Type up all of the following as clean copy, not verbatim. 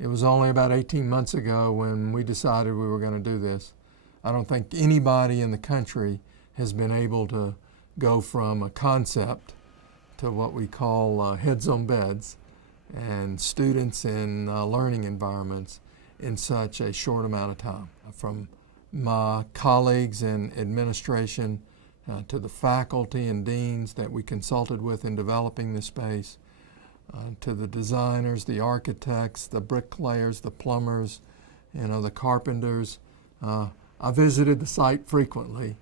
It was only about 18 months ago when we decided we were going to do this. I don't think anybody in the country has been able to go from a concept to what we call heads on beds and students in learning environments in such a short amount of time. From my colleagues in administration to the faculty and deans that we consulted with in developing this space, to the designers, the architects, the bricklayers, the plumbers, the carpenters. I visited the site frequently,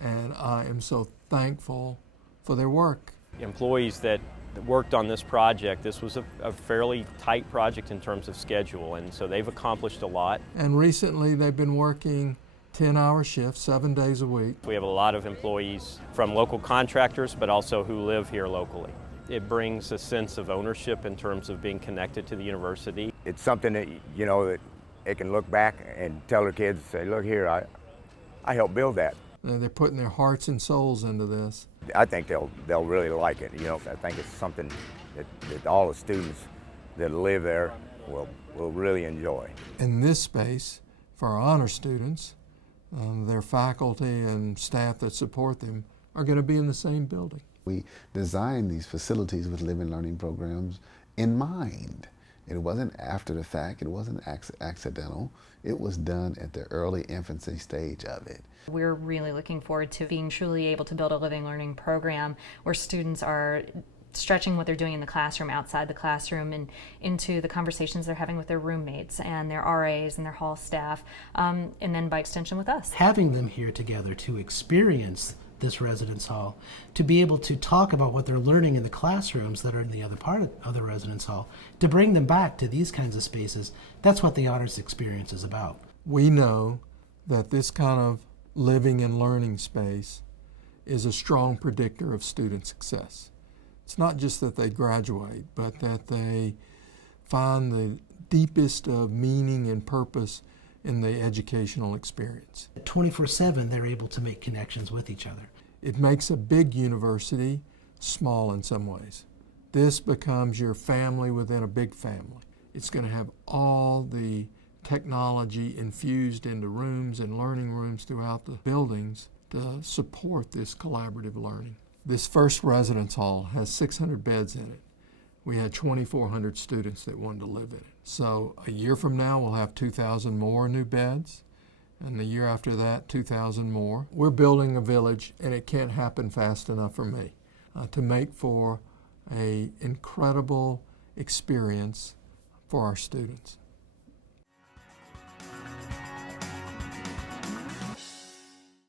and I am so thankful for their work. Employees that worked on this project, this was a fairly tight project in terms of schedule, and so they've accomplished a lot. And recently they've been working 10-hour shifts, 7 days a week. We have a lot of employees from local contractors, but also who live here locally. It brings a sense of ownership in terms of being connected to the university. It's something that, that they can look back and tell their kids, say, look here, I helped build that. They're putting their hearts and souls into this. I think they'll really like it. I think it's something that all the students that live there will really enjoy. In this space, for our honor students, their faculty and staff that support them are going to be in the same building. We designed these facilities with living learning programs in mind. It wasn't after the fact, it wasn't accidental. It was done at the early infancy stage of it. We're really looking forward to being truly able to build a living learning program where students are stretching what they're doing in the classroom outside the classroom and into the conversations they're having with their roommates and their RAs and their hall staff, and then by extension with us. Having them here together to experience this residence hall, to be able to talk about what they're learning in the classrooms that are in the other part of the residence hall, to bring them back to these kinds of spaces, that's what the honors experience is about. We know that this kind of living and learning space is a strong predictor of student success. It's not just that they graduate, but that they find the deepest of meaning and purpose in the educational experience. 24/7, they're able to make connections with each other. It makes a big university small in some ways. This becomes your family within a big family. It's going to have all the technology infused into rooms and learning rooms throughout the buildings to support this collaborative learning. This first residence hall has 600 beds in it. We had 2,400 students that wanted to live in it. So a year from now, we'll have 2,000 more new beds, and the year after that, 2,000 more. We're building a village, and it can't happen fast enough for me to make for an incredible experience for our students.